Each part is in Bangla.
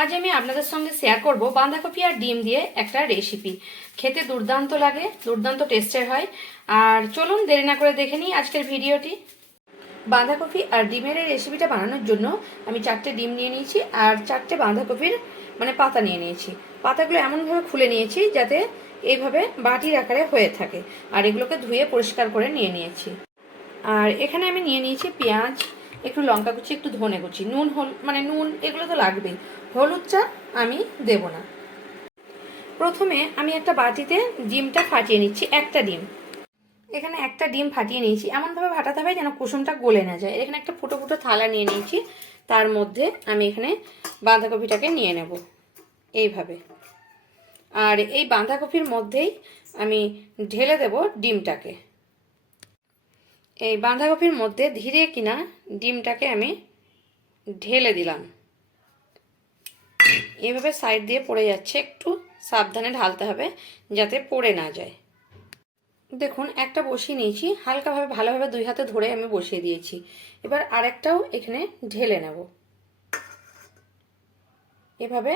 আজ আমি আপনাদের সঙ্গে শেয়ার করব বাঁধাকপি আর ডিম দিয়ে একটা রেসিপি খেতে দুর্দান্ত লাগে, দুর্দান্ত টেস্টের হয়। আর চলুন দেরি না করে দেখে নিই আজকের ভিডিওটি। বাঁধাকপি আর ডিমের এই রেসিপিটা বানানোর জন্য আমি চারটে ডিম নিয়ে নিয়েছি আর চারটে বাঁধাকপির মানে পাতা নিয়ে নিয়েছি। পাতাগুলো এমনভাবে খুলে নিয়েছি যাতে এইভাবে বাটির আকারে হয়ে থাকে। আর এগুলোকে ধুয়ে পরিষ্কার করে নিয়ে নিয়েছি। আর এখানে আমি নিয়ে নিয়েছি পেঁয়াজ একটু লঙ্কা কুচি, একটু ধনে কুচি। নুন, হল মানে নুন, এগুলো তো লাগবেই। হলুদ চা আমি দেব না। প্রথমে আমি একটা বাটিতে ডিমটা ফাটিয়ে নিচ্ছি, একটা ডিম। এখানে একটা ডিম ফাটিয়ে নিয়েছি। এমনভাবে ফাটাতে হবে যেন কুসুমটা গলে না যায়। এখানে একটা ফুটো ফুটো থালা নিয়ে নিয়েছি। তার মধ্যে আমি এখানে বাঁধাকপিটাকে নিয়ে নেব। এইভাবে। আর এই বাঁধাকপির মধ্যেই আমি ঢেলে দেব ডিমটাকে। এই বাঁধাকপির মধ্যে ধীরে কিনা ডিমটাকে আমি ঢেলে দিলাম। এভাবে সাইড দিয়ে পড়ে যাচ্ছে, একটু সাবধানে ঢালতে হবে যাতে পড়ে না যায়। দেখুন, একটা বসিয়ে নিয়েছি, হালকাভাবে, ভালোভাবে দুই হাতে ধরে আমি বসিয়ে দিয়েছি। এবার আরেকটাও এখানে ঢেলে নেব। এভাবে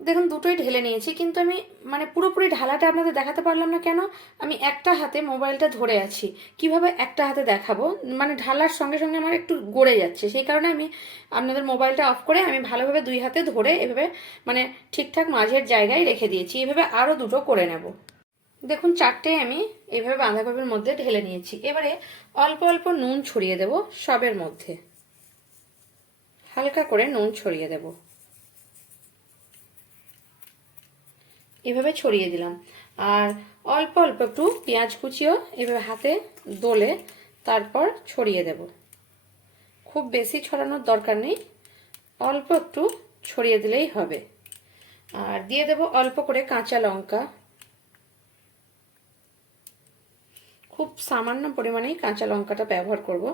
দেখুন, দুটোই ঢেলে নিয়েছি, কিন্তু আমি মানে পুরোপুরি ঢালাটা আপনাদের দেখাতে পারলাম না কেন, আমি একটা হাতে মোবাইলটা ধরে আছি। কীভাবে একটা হাতে দেখাবো? মানে ঢালার সঙ্গে সঙ্গে আমার একটু গড়ে যাচ্ছে, সেই কারণে আমি আপনাদের মোবাইলটা অফ করে আমি ভালোভাবে দুই হাতে ধরে এভাবে মানে ঠিকঠাক মাঝের জায়গায় রেখে দিয়েছি, এভাবে আরও দুটো করে নেব। দেখুন, চারটে আমি এভাবে বাঁধাকপির মধ্যে ঢেলে নিয়েছি। এবারে অল্প অল্প নুন ছড়িয়ে দেব সবের মধ্যে। হালকা করে নুন ছড়িয়ে দেবো। এভাবে ছড়িয়ে দিলাম। আর অল্প অল্প একটু পেঁয়াজ কুচিও এভাবে হাতে দোলে তারপর ছড়িয়ে দেব। খুব বেশি ছড়ানোর দরকার নেই, অল্প একটু ছড়িয়ে দিলেই হবে। আর দিয়ে দেব অল্প করে কাঁচা লঙ্কা। খুব সামান্য পরিমাণেই কাঁচা লঙ্কাটা ব্যবহার করব।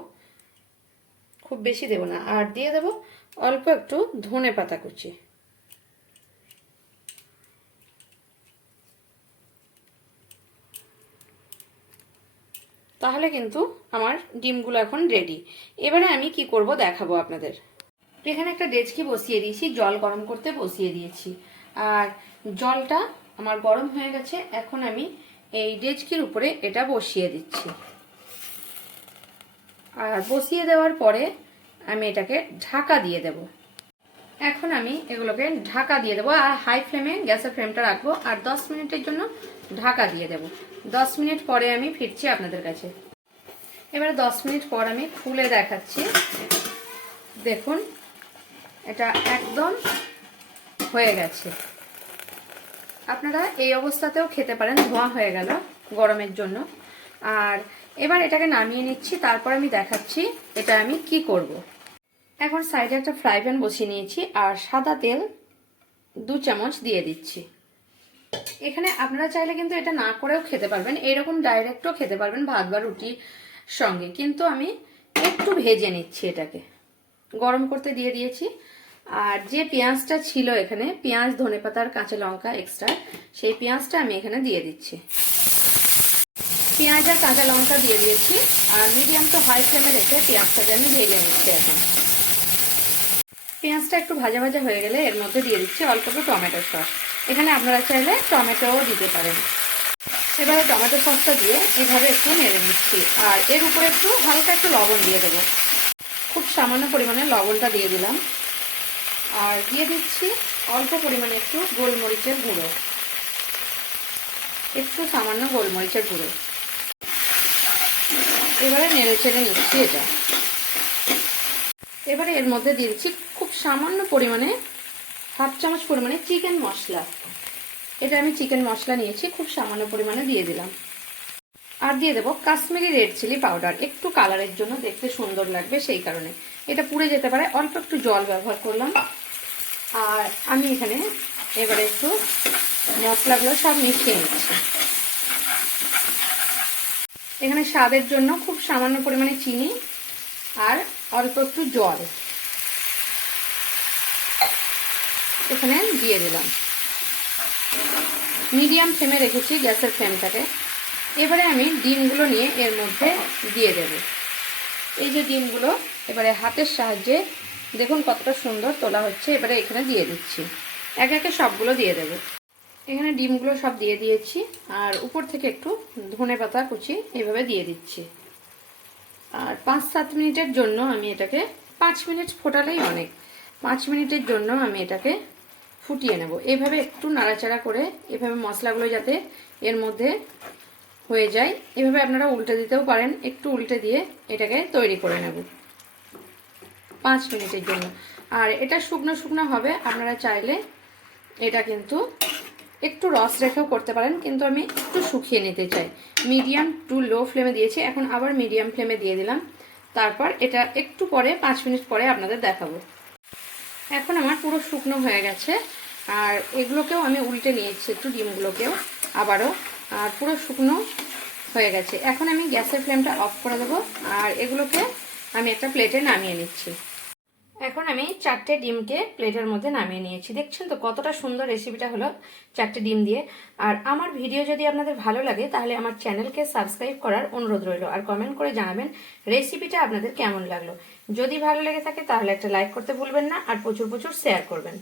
খুব বেশি দেব না। আর দিয়ে দেব অল্প একটু ধনে পাতা কুচি। তাহলে কিন্তু আমার ডিমগুলো এখন রেডি এবারে আমি কি করব দেখাবো আপনাদের। এখানে একটা ডেচকি বসিয়ে দিয়েছি, জল গরম করতে বসিয়ে দিয়েছি। আর জলটা আমার গরম হয়ে গেছে, এখন আমি এই ডেচকির উপরে এটা বসিয়ে দিচ্ছি। আর বসিয়ে দেওয়ার পরে আমি এটাকে ঢাকা দিয়ে দেব। আমি এগুলোকে ঢাকা দিয়ে দেবো, আর হাই ফ্লেমে গ্যাসের ফ্লেমটা রাখব, আর দশ মিনিটের জন্য ঢাকা দিয়ে দেব। দশ মিনিট পরে আমি ফিরছি আপনাদের কাছে। এবারে দশ মিনিট পর আমি খুলে দেখাচ্ছি। দেখুন, এটা একদম হয়ে গেছে। আপনারা এই অবস্থাতেও খেতে পারেন, ধোঁয়া হয়ে গেল গরমের জন্য। আর এবার এটাকে নামিয়ে নিচ্ছি, তারপর আমি দেখাচ্ছি এটা আমি কি করব। এখন সাইডে একটা ফ্রাই প্যান বসিয়ে নিয়েছি আর সাদা তেল দু চামচ দিয়ে দিচ্ছি। এখানে আপনারা চাইলে কিন্তু এটা না করেও খেতে পারবেন, এরকম ডাইরেক্টও খেতে পারবেন ভাত বা রুটির সঙ্গে। কিন্তু আমি একটু ভেজে নিচ্ছি এটাকে। গরম করতে দিয়ে দিয়েছি। আর যে পেঁয়াজটা ছিল এখানে, পেঁয়াজ ধনে পাতার কাঁচা লঙ্কা এক্সট্রা সেই পেঁয়াজটা আমি এখানে দিয়ে দিচ্ছি। পেঁয়াজ আর কাঁচা লঙ্কা দিয়ে দিয়েছি। আর মিডিয়াম তো হাই ফ্লেমে রেখে পেঁয়াজটাকে আমি ভেজে নিচ্ছি এখন। পেঁয়াজটা একটু ভাজা ভাজা হয়ে গেলে এর মধ্যে দিয়ে দিচ্ছি অল্প একটু টমেটো সস। এখানে আপনারা চাইলে টমেটোও দিতে পারেন। এবারে টমেটো সসটা দিয়ে এভাবে একটু নেড়ে নিচ্ছি। আর এর উপরে একটু হালকা একটু লবণ দিয়ে দেবো। খুব সামান্য পরিমাণে লবণটা দিয়ে দিলাম। আর দিয়ে দিচ্ছি অল্প পরিমাণে একটু গোলমরিচের গুঁড়ো। একটু সামান্য গোলমরিচের গুঁড়ো। এবারে নেড়ে চেড়ে নিচ্ছি এটা। এবারে এর মধ্যে দিয়ে দিচ্ছি খুব সামান্য পরিমাণে হাফ চামচ পরিমাণে চিকেন মশলা। এটা আমি চিকেন মশলা নিয়েছি, খুব সামান্য পরিমাণে দিয়ে দিলাম। আর দিয়ে দেবো কাশ্মীরি রেড চিলি পাউডার। একটু কালারের জন্য দেখতে সুন্দর লাগবে সেই কারণে। এটা পুড়ে যেতে পারে, অল্প একটু জল ব্যবহার করলাম। আর আমি এখানে এবারে একটু মশলাগুলো সব মিশিয়ে নিচ্ছি। এখানে স্বাদের জন্য খুব সামান্য পরিমাণে চিনি আর অল্প একটু জল। এখানে দিয়ে দিলাম। মিডিয়াম ফ্লেমে রেখেছি গ্যাসের ফ্লেমটাকে। এবারে আমি ডিমগুলো নিয়ে এর মধ্যে দিয়ে দেব। এই যে ডিমগুলো এবারে হাতের সাহায্যে, দেখুন কতটা সুন্দর তোলা হচ্ছে। এবারে এখানে দিয়ে দিচ্ছি। এক একে সবগুলো দিয়ে দেবো। এখানে ডিমগুলো সব দিয়ে দিয়েছি। আর উপর থেকে একটু ধনে পাতা কুচি এভাবে দিয়ে দিচ্ছি। আর পাঁচ সাত মিনিটের জন্য আমি এটাকে, পাঁচ মিনিট ফোটালেই অনেক। পাঁচ মিনিটের জন্য আমি এটাকে ফুটিয়ে নেব। এভাবে একটু নাড়াচাড়া করে এভাবে মশলাগুলো যাতে এর মধ্যে হয়ে যায়, এভাবে আপনারা উল্টে দিতেও পারেন। একটু উল্টে দিয়ে এটাকে তৈরি করে নেব পাঁচ মিনিটের জন্য। আর এটা শুকনো শুকনো হবে, আপনারা চাইলে এটা কিন্তু একটু রস রেখেও করতে পারেন, কিন্তু আমি একটু শুকিয়ে নিতে চাই। মিডিয়াম টু লো ফ্লেমে দিয়েছি, এখন আবার মিডিয়াম ফ্লেমে দিয়ে দিলাম। তারপর এটা একটু পরে, পাঁচ মিনিট পরে আপনাদের দেখাবো। এখন আমার পুরো শুকনো হয়ে গেছে, আর এগুলোকেও আমি উল্টে নিয়েছি, একটু ডিমগুলোকেও আবারও, আর পুরো শুকনো হয়ে গেছে। এখন আমি গ্যাসের ফ্লেমটা অফ করে দেবো, আর এগুলোকে আমি একটা প্লেটে নামিয়ে নিচ্ছি। এখন আমি চারটে ডিমকে প্লেটের মধ্যে নামিয়ে নিয়েছি। দেখছেন তো কতটা সুন্দর রেসিপিটা হলো চারটে ডিম দিয়ে। আর আমার ভিডিও যদি আপনাদের ভালো লাগে, তাহলে আমার চ্যানেলকে সাবস্ক্রাইব করার অনুরোধ রইল। আর কমেন্ট করে জানাবেন রেসিপিটা আপনাদের কেমন লাগল। যদি ভালো লেগে থাকে, তাহলে একটা লাইক করতে ভুলবেন না, আর প্রচুর প্রচুর শেয়ার করবেন।